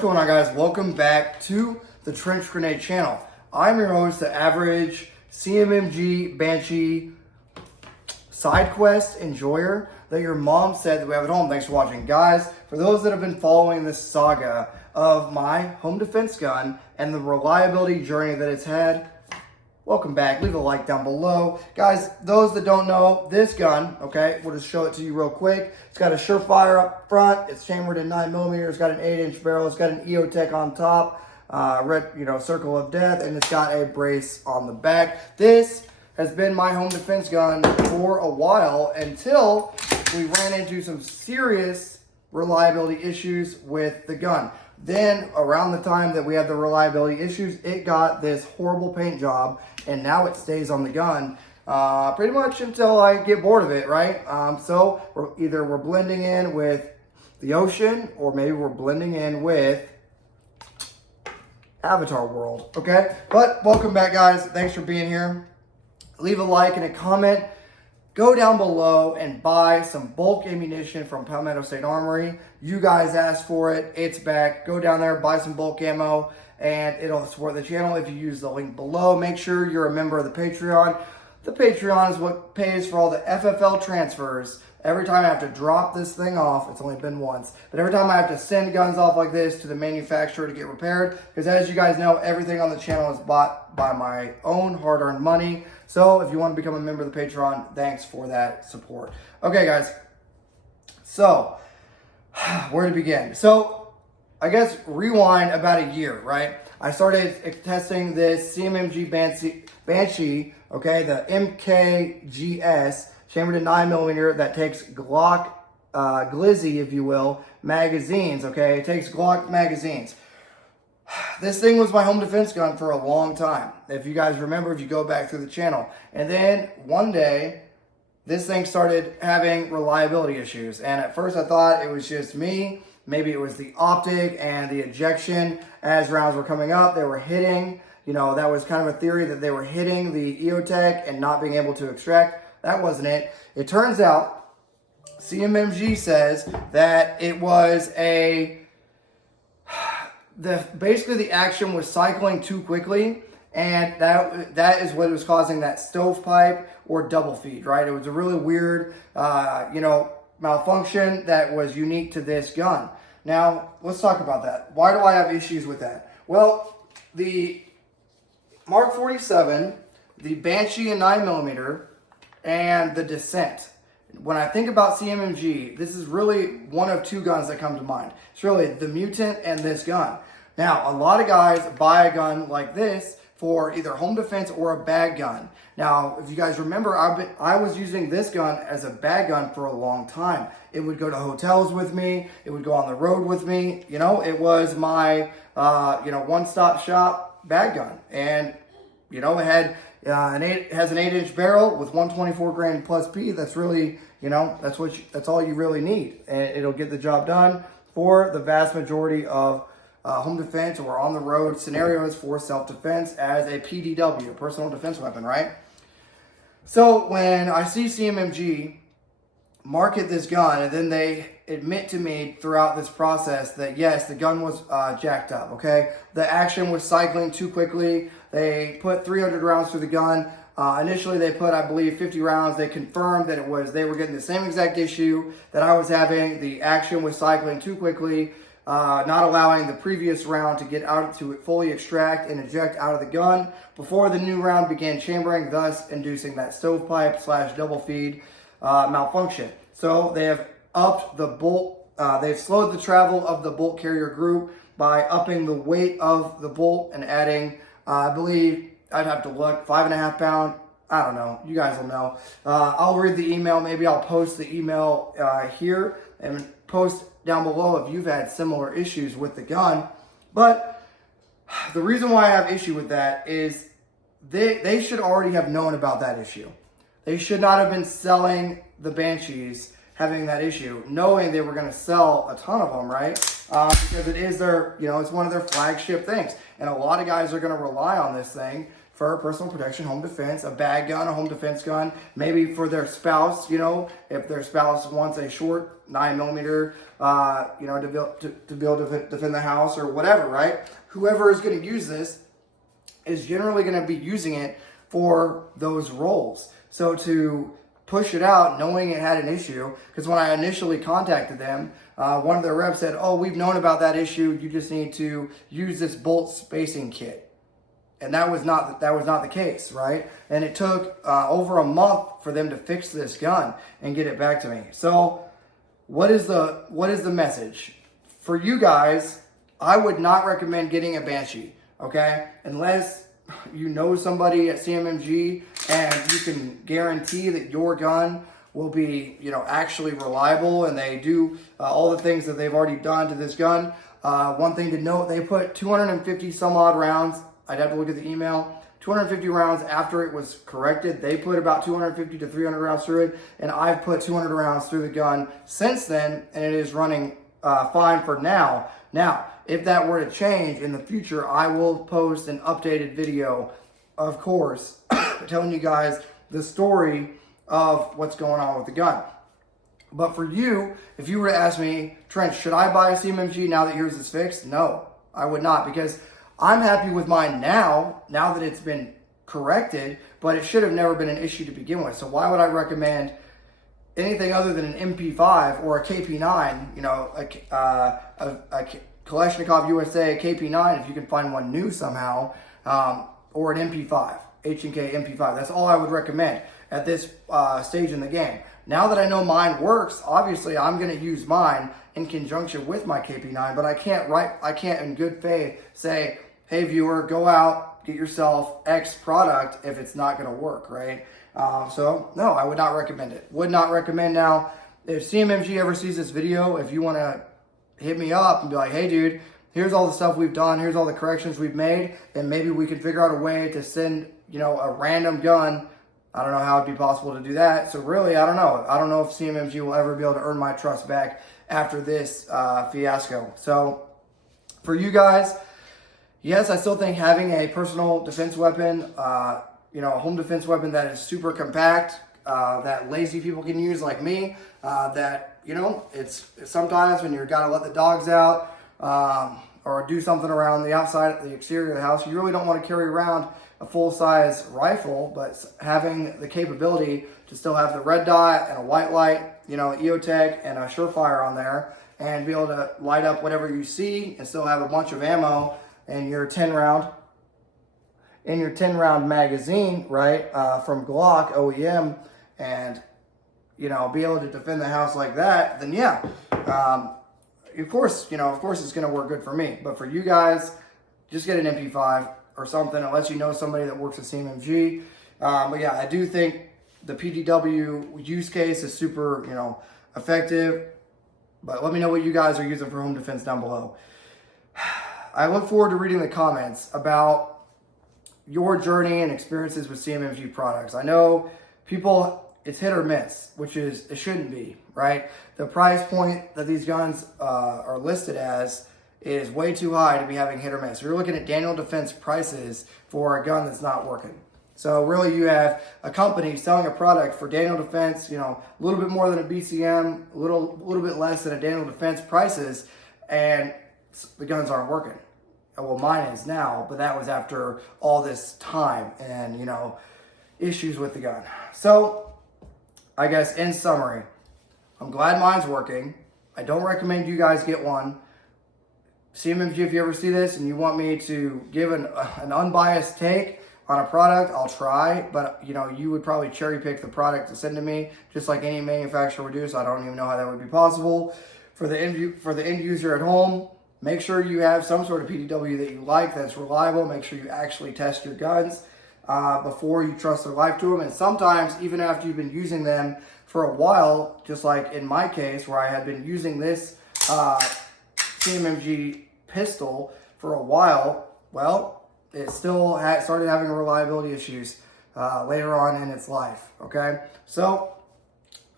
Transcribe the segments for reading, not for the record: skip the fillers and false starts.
What's going on, guys? Welcome back to the Trench Grenade channel. I'm your host, the average CMMG Banshee side quest enjoyer that your mom said that we have at home. Thanks for watching. Guys, for those that have been following this saga of my home defense gun and the reliability journey that it's had, welcome back. Leave a like down below. Guys, those that don't know, this gun, okay, we'll just show it to you real quick. It's got a Surefire up front. It's chambered in 9mm. It's got an 8-inch barrel. It's got an EOTech on top, red, circle of death, and it's got a brace on the back. This has been my home defense gun for a while until we ran into some serious reliability issues with the gun. Then, around the time that we had the reliability issues, it got this horrible paint job, and now it stays on the gun pretty much until I get bored of it, right? So, we're blending in with the ocean, or maybe we're blending in with Avatar World, okay? But, welcome back, guys. Thanks for being here. Leave a like and a comment. Go down below and buy some bulk ammunition from Palmetto State Armory. You guys asked for it. It's back. Go down there, buy some bulk ammo, and it'll support the channel if you use the link below. Make sure you're a member of the Patreon. The Patreon is what pays for all the FFL transfers. Every time I have to drop this thing off, it's only been once, but every time I have to send guns off like this to the manufacturer to get repaired, because as you guys know, everything on the channel is bought by my own hard-earned money. So if you want to become a member of the Patreon, thanks for that support. Okay, guys. So, where to begin? So, I guess rewind about a year, right? I started testing this CMMG Banshee, okay, the MKGS, chambered in 9mm, that takes Glock, Glizzy, if you will, magazines, okay? It takes Glock magazines. This thing was my home defense gun for a long time. If you guys remember, if you go back through the channel. And then one day, this thing started having reliability issues. And at first I thought it was just me. Maybe it was the optic and the ejection. As rounds were coming up, they were hitting. That was kind of a theory that they were hitting the EOTech and not being able to extract. That wasn't it. It turns out, CMMG says that it was basically the action was cycling too quickly, and that is what was causing that stovepipe or double feed, right? It was a really weird, malfunction that was unique to this gun. Now, let's talk about that. Why do I have issues with that? Well, the Mark 47, the Banshee in 9mm, and the Descent. When I think about CMMG, this is really one of two guns that come to mind. It's really the Mutant and this gun. Now, a lot of guys buy a gun like this for either home defense or a bag gun. Now, if you guys remember, I was using this gun as a bag gun for a long time. It would go to hotels with me. It would go on the road with me. It was my, one-stop shop bag gun. And, it had has an 8-inch barrel with 124 grain plus P. That's really, that's all you really need. And it'll get the job done for the vast majority of home defense or on the road scenarios for self-defense as a PDW, a personal defense weapon, right? So when I see CMMG market this gun, and then they admit to me throughout this process that yes, the gun was jacked up, okay? The action was cycling too quickly. They put 300 rounds through the gun. Initially, they put, I believe, 50 rounds. They confirmed that they were getting the same exact issue that I was having. The action was cycling too quickly, not allowing the previous round to get out to fully extract and eject out of the gun before the new round began chambering, thus inducing that stovepipe / double feed malfunction. So they have upped the bolt. They've slowed the travel of the bolt carrier group by upping the weight of the bolt and adding, I believe, I'd have to look, 5.5 pound. I don't know. You guys will know. I'll read the email. Maybe I'll post the email here and post down below if you've had similar issues with the gun. But the reason why I have issue with that is they should already have known about that issue. They should not have been selling the Banshees having that issue, knowing they were going to sell a ton of them, right? Because it is it's one of their flagship things. And a lot of guys are going to rely on this thing for personal protection, home defense, a bag gun, a home defense gun, maybe for their spouse, you know, if their spouse wants a short 9mm, you know, to be able to defend the house or whatever, right? Whoever is going to use this is generally going to be using it for those roles. So to push it out knowing it had an issue, because when I initially contacted them, one of their reps said, oh, we've known about that issue, you just need to use this bolt spacing kit. And that was not the case, right? And it took over a month for them to fix this gun and get it back to me. So what is the message? For you guys, I would not recommend getting a Banshee, okay? Unless you know somebody at CMMG and you can guarantee that your gun will be, you know, actually reliable, and they do all the things that they've already done to this gun. One thing to note, they put 250 some odd rounds. I'd have to look at the email. 250 rounds after it was corrected. They put about 250 to 300 rounds through it, and I've put 200 rounds through the gun since then, and it is running fine for now. Now, if that were to change in the future, I will post an updated video, of course, telling you guys the story of what's going on with the gun. But for you, if you were to ask me, Trent, should I buy a CMMG now that yours is fixed? No, I would not, because I'm happy with mine now that it's been corrected, but it should have never been an issue to begin with. So why would I recommend anything other than an MP5 or a KP9, you know, a Kalashnikov USA KP9, if you can find one new somehow, or an MP5, H&K MP5. That's all I would recommend at this stage in the game. Now that I know mine works, obviously I'm going to use mine in conjunction with my KP9, but I can't in good faith say, hey viewer, go out, get yourself X product if it's not going to work, right? So no, I would not recommend it. Would not recommend. Now, if CMMG ever sees this video, if you want to hit me up and be like, hey dude, here's all the stuff we've done, here's all the corrections we've made, and maybe we can figure out a way to send, you know, a random gun. I don't know how it'd be possible to do that. So really, I don't know. I don't know if CMMG will ever be able to earn my trust back after this fiasco. So for you guys, yes, I still think having a personal defense weapon, you know, a home defense weapon that is super compact, that lazy people can use like me, that, you know, it's sometimes when you've got to let the dogs out or do something around the outside, the exterior of the house, you really don't want to carry around a full-size rifle, but having the capability to still have the red dot and a white light, you know, EOTech and a Surefire on there, and be able to light up whatever you see and still have a bunch of ammo in your 10-round magazine, right, from Glock OEM, and, you know, be able to defend the house like that, then yeah, of course it's going to work good for me. But for you guys, just get an MP5 or something, unless you know somebody that works at CMMG. But yeah, I do think the PDW use case is super, you know, effective. But let me know what you guys are using for home defense down below. I look forward to reading the comments about your journey and experiences with CMMG products. I know people, it's hit or miss, which is, it shouldn't be, right? The price point that these guns are listed as is way too high to be having hit or miss. You're looking at Daniel Defense prices for a gun that's not working. So really you have a company selling a product for Daniel Defense, you know, a little bit more than a BCM, a little bit less than a Daniel Defense prices, and the guns aren't working. Well, mine is now, but that was after all this time and, you know, issues with the gun. So I guess in summary, I'm glad mine's working. I don't recommend you guys get one. CMMG, if you ever see this and you want me to give an unbiased take on a product, I'll try, but you know, you would probably cherry pick the product to send to me, just like any manufacturer would do, so I don't even know how that would be possible. For the end user at home, make sure you have some sort of PDW that you like, that's reliable. Make sure you actually test your guns before you trust their life to them. And sometimes, even after you've been using them for a while, just like in my case, where I had been using this CMMG pistol for a while, well, it still started having reliability issues later on in its life, okay? So,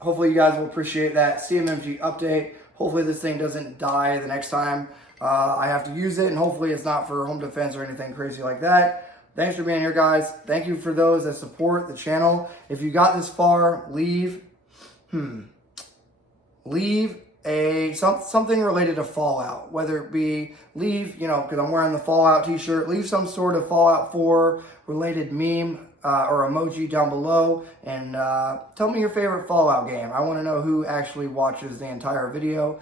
hopefully you guys will appreciate that CMMG update. Hopefully this thing doesn't die the next time I have to use it, and hopefully it's not for home defense or anything crazy like that. Thanks for being here, guys. Thank you for those that support the channel. If you got this far, leave something related to Fallout, whether it be because I'm wearing the Fallout t-shirt, leave some sort of Fallout 4 related meme or emoji down below, and tell me your favorite Fallout game. I want to know who actually watches the entire video.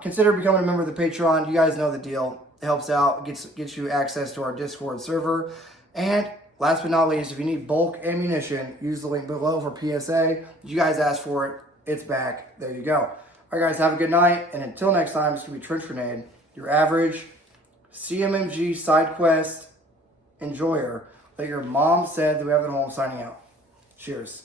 Consider becoming a member of the Patreon. You guys know the deal. It helps out, gets you access to our Discord server. And last but not least, if you need bulk ammunition, use the link below for PSA. You guys asked for it. It's back. There you go. All right, guys, have a good night. And until next time, it's going to be Trench Grenade, your average CMMG side quest enjoyer that your mom said that we have at home, signing out. Cheers.